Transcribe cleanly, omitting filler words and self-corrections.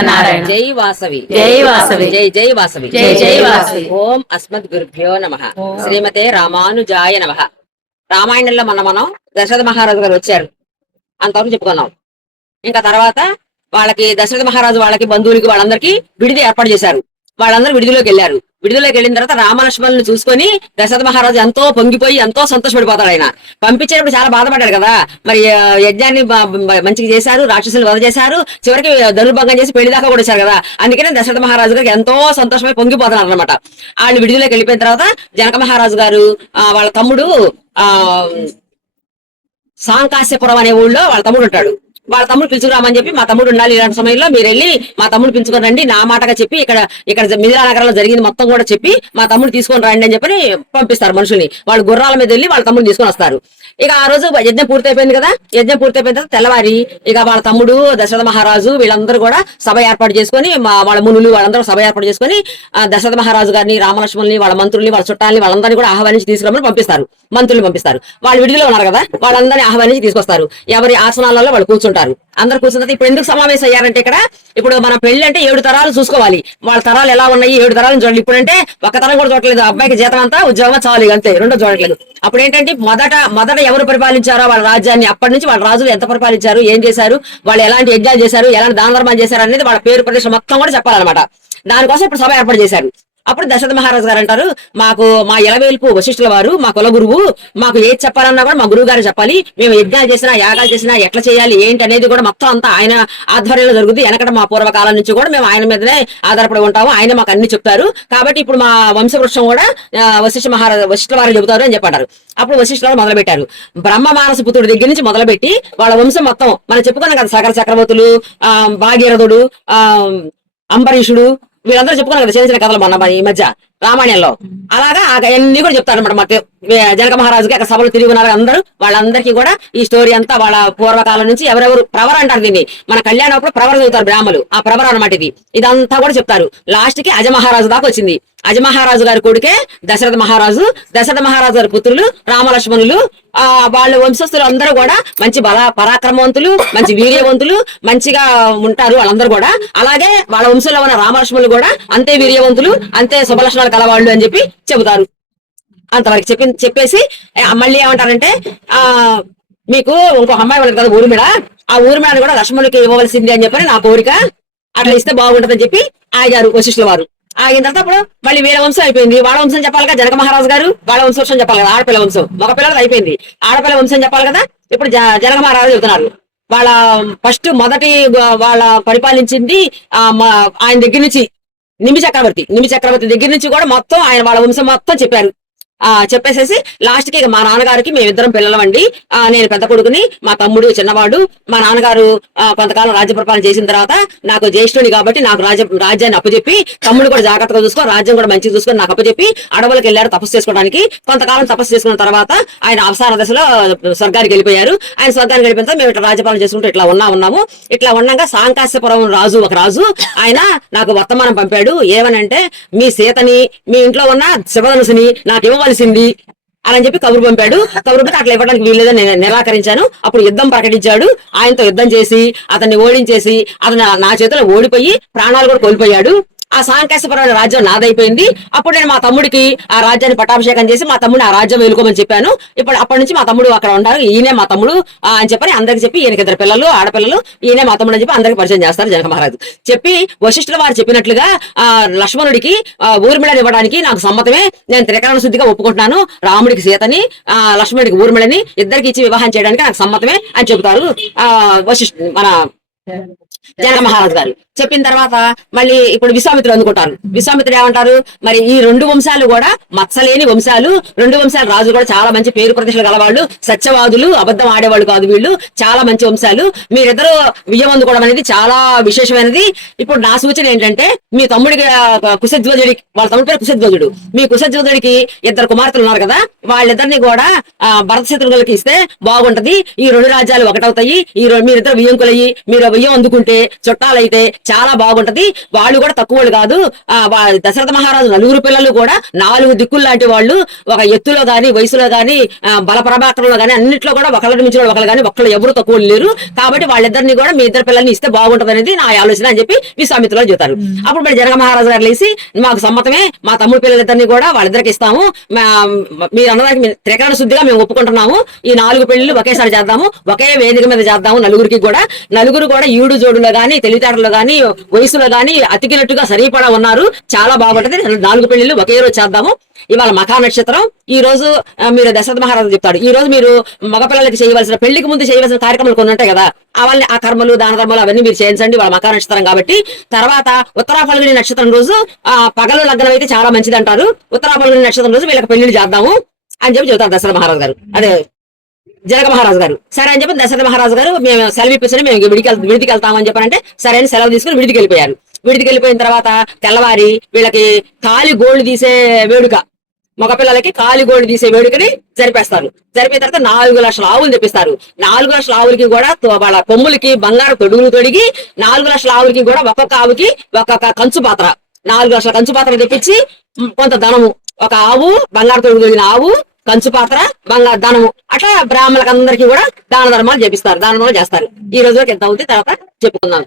శ్రీమన్నారాయణ. జై వాసవి. జై వాసవి. జై జై వాసవి. జై జై వాసవి. ఓం అస్మద్ గురుభ్యో నమః. శ్రీమతే రామానుజాయ నమః. రామాయణంలో మనం దశరథ మహారాజు గారు వచ్చారు అంతవరకు చెప్పుకున్నాం. ఇంకా తర్వాత వాళ్ళకి దశరథ మహారాజు వాళ్ళకి బంధువులకి వాళ్ళందరికీ విడిది ఏర్పాటు చేశారు. వాళ్ళందరూ విడిదిలోకి వెళ్ళారు. విడుదలకి వెళ్ళిన తర్వాత రామలక్ష్మణులను చూసుకొని దశరథ మహారాజు ఎంతో పొంగిపోయి ఎంతో సంతోషపడిపోతాడు. ఆయన పంపించేటప్పుడు చాలా బాధపడ్డాడు కదా, మరి యజ్ఞాన్ని మంచిగా చేశారు, రాక్షసులు వధ చేశారు, చివరికి ధనుర్భంగం చేసి పెళ్లి దాకా కూడా వచ్చారు కదా. అందుకనే దశరథ మహారాజు గారికి ఎంతో సంతోషమై పొంగిపోతున్నారు అనమాట. వాళ్ళు విడుదలకి వెళ్ళిపోయిన తర్వాత జనక మహారాజు గారు వాళ్ళ తమ్ముడు సాంకాశ్యపురం అనే ఊళ్ళో వాళ్ళ తమ్ముడు ఉంటాడు. వాళ్ళ తమ్ముడు పిలుచుకురామని చెప్పి, మా తమ్ముడు ఉండాలి ఇలాంటి సమయంలో, మీరు వెళ్ళి మా తమ్ముడు పిలుచుకొని రండి, నా మాటగా చెప్పి ఇక్కడ మిథిలా నగరంలో జరిగింది మొత్తం కూడా చెప్పి మా తమ్ముడు తీసుకొని రండి అని చెప్పి పంపిస్తారు మనుషుల్ని. వాళ్ళు గుర్రాల మీద వెళ్ళి వాళ్ళ తమ్ముడు తీసుకొని వస్తారు. ఇక ఆ రోజు యజ్ఞం పూర్తయిపోయింది కదా. యజ్ఞం పూర్తయిపోయిన తర్వాత తెల్లవారి ఇక వాళ్ళ తమ్ముడు దశరథ మహారాజు వీళ్ళందరూ కూడా సభ ఏర్పాటు చేసుకొని, వాళ్ళ మునులు వాళ్ళందరూ సభ ఏర్పాటు చేసుకొని దశరథ మహారాజు గారిని, రామలక్ష్మణుల్ని, వాళ్ళ మంత్రుల్ని, వాళ్ళ చుట్టాలని వాళ్ళందరినీ కూడా ఆహ్వానించి తీసుకురామని పంపిస్తారు. మంత్రుల్ని పంపిస్తారు. వాళ్ళు విడిలో ఉన్నారు కదా, వాళ్ళందరినీ ఆహ్వానించి తీసుకొస్తారు. ఎవరి ఆసనాలలో వాళ్ళు కూర్చుంటారు. అందరు కూర్చున్న ఇప్పుడు ఎందుకు సమావేశం అయ్యారంటే, ఇక్కడ ఇప్పుడు మన పెళ్లి అంటే 7 తరాలు చూసుకోవాలి. వాళ్ళ తరాలు ఎలా ఉన్నాయి, 7 తరాలను చూడాలి. ఇప్పుడంటే ఒక తరం కూడా చూడట్లేదు. అబ్బాయికి జీతం అంతా ఉద్యోగం చాలు, అంతే, రెండో చూడట్లేదు. అప్పుడు ఏంటంటే మొదట ఎవరు పరిపాలించారో వాళ్ళ రాజ్యాన్ని, అప్పటి నుంచి వాళ్ళ రాజులు ఎంత పరిపాలించారు, ఏం చేశారు, వాళ్ళు ఎలాంటి యజ్ఞాలు చేశారు, ఎలాంటి దాన ధర్మాలు చేశారు అనేది వాళ్ళ పేరు ప్రదేశం మొత్తం కూడా చెప్పాలన్నమాట. దానికోసం ఇప్పుడు సభ ఏర్పాటు చేశారు. అప్పుడు దశరథ మహారాజు గారు అంటారు, మా ఎలవేల్పు వశిష్ఠుల వారు మా కుల గురువు, మాకు ఏది చెప్పాలన్నా కూడా మా గురువు గారు చెప్పాలి. మేము యజ్ఞాలు చేసినా యాగాలు చేసినా ఎట్లా చేయాలి ఏంటి అనేది కూడా మొత్తం అంతా ఆయన ఆధ్వర్యంలో జరుగుతుంది. వెనకట మా పూర్వకాలం నుంచి కూడా మేము ఆయన మీదనే ఆధారపడి ఉంటాము. ఆయన మాకు అన్ని చెప్తారు. కాబట్టి ఇప్పుడు మా వంశవృక్షం కూడా వశిష్ఠుల వారు చెబుతారు అని చెప్పారు. అప్పుడు వశిష్ఠుల వారు మొదలు పెట్టారు. బ్రహ్మ మానస పుత్రుడి దగ్గర నుంచి మొదలుపెట్టి వాళ్ళ వంశం మొత్తం మనం చెప్పుకున్నాం కదా, సకల చక్రవర్తులు, భాగీరథుడు, అంబరీషుడు, వీళ్ళందరూ చెప్పుకున్నారు కదా చిన్న చిన్న కథలు మొన్న ఈ మధ్య రామాయణంలో. అలాగా అన్ని కూడా చెప్తారు అనమాట. మాకు జనక మహారాజుకి అక్కడ సభలు తిరిగి ఉన్నారు అందరూ. వాళ్ళందరికీ కూడా ఈ స్టోరీ అంతా వాళ్ళ పూర్వకాలం నుంచి ఎవరెవరు ప్రవర అంటారు దీన్ని, మన కళ్యాణం అప్పుడు ప్రవర చదువుతారు బ్రాహ్మలు, ఆ ప్రవర అనమాట ఇది. ఇదంతా కూడా చెప్తారు. లాస్ట్ కి అజమహారాజు దాకా వచ్చింది. అజమహారాజు గారి కొడుకే దశరథ మహారాజు. దశరథ మహారాజు గారి పుత్రులు రామలక్ష్మణులు, వాళ్ళ వంశస్థులు అందరూ కూడా మంచి పరాక్రమవంతులు, మంచి వీర్యవంతులు, మంచిగా ఉంటారు వాళ్ళందరూ కూడా. అలాగే వాళ్ళ వంశంలో ఉన్న రామలక్ష్మణులు కూడా అంతే వీర్యవంతులు, అంతే శుభలక్షణాలు కలవాళ్ళు అని చెప్పి చెబుతారు. అంతవరకు చెప్పేసి మళ్ళీ ఏమంటారంటే, మీకు ఇంకొక అమ్మాయి వాళ్ళకి కదా ఊర్మిళ, ఆ ఊర్మిళని కూడా లక్ష్మణుడికి ఇవ్వవలసింది అని చెప్పని నా కోరిక, అట్లా ఇస్తే బాగుంటుందని చెప్పి ఆగారు వశిష్ఠుల వారు. ఆగిన తర్వాత అప్పుడు మళ్ళీ వీళ్ళ వంశం అయిపోయింది. వాళ్ళ వంశం చెప్పాలి కదా జనక మహారాజు గారు, వాళ్ళ వంశం చెప్పాలి కదా, ఆడపిల్ల వంశం, మగ పిల్లలది అయిపోయింది, ఆడపిల్ల వంశం చెప్పాలి కదా. ఇప్పుడు జనక మహారాజు చెబుతున్నారు. వాళ్ళ మొదటి వాళ్ళ పరిపాలించింది ఆయన దగ్గర నుంచి నిమి చక్రవర్తి దగ్గర నుంచి కూడా మొత్తం ఆయన వాళ్ళ వంశం మొత్తం చెప్పారు. చెప్పేసేసి లాస్ట్ కి మా నాన్నగారికి మేమిద్దరం పిల్లలమండి, నేను పెద్ద కొడుకుని, మా తమ్ముడు చిన్నవాడు. మా నాన్నగారు కొంతకాలం రాజ్య పరిపాలన చేసిన తర్వాత నాకు జ్యేష్ఠుని కాబట్టి నాకు రాజ్యాన్ని అప్పచెప్పి, తమ్ముడు కూడా జాగ్రత్తగా చూసుకొని రాజ్యం కూడా మంచిగా చూసుకొని నాకు అప్పచెప్పి అడవులకు వెళ్ళారు తపస్సు చేసుకోవడానికి. కొంతకాలం తపస్సు చేసుకున్న తర్వాత ఆయన అవసాన దశలో స్వర్గానికి వెళ్ళిపోయారు. ఆయన స్వర్గానికి వెళ్ళిపోయిన తర్వాత మేము ఇట్లా రాజ్యపాలన చేసుకుంటూ ఇట్లా ఉన్నాము. ఇట్లా ఉండగా సాంకాశ్యపురం ఒక రాజు ఆయన నాకు వర్తమానం పంపాడు. ఏమనంటే, మీ సీతని, మీ ఇంట్లో ఉన్న శివధనుసుని నాకు ఇవ్వవలసింది అని చెప్పి కబురు పంపాడు. కబురు పంపి అట్లా ఇవ్వడానికి వీల్లేదని నిరాకరించాను. అప్పుడు యుద్ధం ప్రకటించాడు. ఆయనతో యుద్ధం చేసి అతన్ని ఓడించేసి అతను నా చేతిలో ఓడిపోయి ప్రాణాలు కూడా కోల్పోయాడు. ఆ సాంకాశ్యపురమైన రాజ్యం నాదైపోయింది. అప్పుడు నేను మా తమ్ముడికి ఆ రాజ్యాన్ని పట్టాభిషేకం చేసి మా తమ్ముడిని ఆ రాజ్యం వెళ్ళుకోమని చెప్పాను. ఇప్పుడు అప్పటి నుంచి మా తమ్ముడు అక్కడ ఉంటారు. ఈయనే మా తమ్ముడు అని చెప్పని అందరికి చెప్పి, ఈయనకి 2 పిల్లలు ఆడపిల్లలు, ఈయనే మా తమ్ముడు అని చెప్పి అందరికి పరిచయం చేస్తారు జనక మహారాజు. చెప్పి వశిష్ఠుల వారు చెప్పినట్లుగా లక్ష్మణుడికి ఊర్మిళని ఇవ్వడానికి నాకు సమ్మతమే, నేను త్రికరణ శుద్ధిగా ఒప్పుకుంటున్నాను. రాముడికి సీతని, లక్ష్మణుడికి ఊర్మిళని ఇద్దరికి ఇచ్చి వివాహం చేయడానికి నాకు సమ్మతమే అని చెబుతారు మన జనక మహారాజు గారు. చెప్పిన తర్వాత మళ్ళీ ఇప్పుడు విశ్వామిత్రుడు అందుకుంటారు. విశ్వామిత్రుడు ఏమంటారు, మరి ఈ 2 వంశాలు కూడా మత్సలేని వంశాలు, 2 వంశాల రాజులు కూడా చాలా మంచి పేరు ప్రతిష్టలు గలవాళ్ళు, సత్యవాదులు, అబద్ధం ఆడేవాళ్ళు కాదు వీళ్ళు, చాలా మంచి వంశాలు. మీరిద్దరు విజయం అందుకోవడం అనేది చాలా విశేషమైనది. ఇప్పుడు నా సూచన ఏంటంటే, మీ తమ్ముడికి కుశధ్వజుడికి, వాళ్ళ తమ్ముడి పేరు కుశధ్వజుడు, మీ కుశధ్వజుడికి 2 కుమార్తెలు ఉన్నారు కదా, వాళ్ళిద్దరిని కూడా భరత శత్రుఘ్నులకి ఇస్తే బాగుంటది. ఈ 2 రాజ్యాలు ఒకటవుతాయి. మీరిద్దరు వియ్యంకులయ్యి, మీరు దొయ్యం అందుకుంటే చుట్టాలైతే చాలా బాగుంటది. వాళ్ళు కూడా తక్కువ వాళ్ళు కాదు. దశరథ మహారాజు నలుగురు పిల్లలు కూడా 4 దిక్కులు లాంటి వాళ్ళు. ఒక ఎత్తులో గాని, వయసులో గాని, బల ప్రభాకరంలో గాని అన్నింటిలో కూడా ఒకళ్ళ మించిన ఒకళ్ళు గాని ఒక్కళ్ళు ఎవరు తక్కువ లేరు. కాబట్టి వాళ్ళిద్దరిని కూడా మీ ఇద్దరు పిల్లల్ని ఇస్తే బాగుంటది అనేది నా ఆలోచన అని చెప్పి విశ్వామిత్రులు చెబుతారు. అప్పుడు మరి జనక మహారాజు గారు లేసి మాకు సమ్మతమే, మా తమ్ముడు పిల్లలిద్దరిని కూడా వాళ్ళిద్దరికి ఇస్తాము, మీరు అన్నదానికి త్రికరణ శుద్ధిగా మేము ఒప్పుకుంటున్నాము. ఈ 4 పెళ్లిళ్ళు ఒకేసారి చేద్దాము, ఒకే వేదిక మీద చేద్దాము. నలుగురు కూడా ఈడు జోడులో గాని, తెలివితేటలో గాని, వయసులో గాని అతికినట్టుగా సరిపడా ఉన్నారు. చాలా బాగుంటది. 4 పెళ్లిళ్ళు ఒకే రోజు చేద్దాము. ఇవాళ మఖా నక్షత్రం. ఈ రోజు మీరు దశరథ మహారాజు చెప్తాడు, ఈ రోజు మీరు మగపిల్లలకి చేయవలసిన, పెళ్లికి ముందు చేయవలసిన కార్యక్రమాలు కొన్ని ఉంటాయి కదా, అవన్నీ ఆ కర్మలు దాన ధర్మాలు అవన్నీ మీరు చేయించండి. వాళ్ళ మఖా నక్షత్రం కాబట్టి. తర్వాత ఉత్తరా ఫల్గుని నక్షత్రం రోజు పగలు లగ్నం అయితే చాలా మంచిది అంటారు. ఉత్తరా ఫల్గుని నక్షత్రం రోజు వీళ్ళకి పెళ్లిళ్ళు చేద్దాము అని చెప్పి చెబుతారు దశరథ మహారాజు గారు, అదే జనక మహారాజు గారు. సరే అని చెప్పి దశరథ మహారాజు గారు మేము సెలవు ఇప్పించండి, మేము విడికి వెళ్తామని చెప్పారంటే సరే అని సెలవు తీసుకుని విడికి వెళ్ళిపోయారు. విడికి వెళ్ళిపోయిన తర్వాత తెల్లవారి వీళ్ళకి కాలి గోళ్లు తీసే వేడుక, మగపిల్లలకి కాలి గోళ్లు తీసే వేడుకని జరిపేస్తారు. జరిపిన తర్వాత 4 లక్షల ఆవులు తెప్పిస్తారు. 4 లక్షల ఆవులకి కూడా వాళ్ళ కొమ్ములకి బంగారు తొడుగులు తొడిగి 4 లక్షల ఆవులకి కూడా ఒక్కొక్క ఆవుకి ఒక్కొక్క కంచు పాత్ర, 4 లక్షల కంచు పాత్ర తెప్పించి కొంత ధనము, ఒక ఆవు బంగారు తొడుగు తొడిగిన ఆవు, కంచు పాత్ర, బంగారు ధనము, అట్లా బ్రాహ్మణులకు అందరికీ కూడా దాన ధర్మాలు చేపిస్తారు, దాన ధర్మాలు చేస్తారు. ఈ రోజు ఎంత అవుతుంది తర్వాత చెప్పుకుందాం.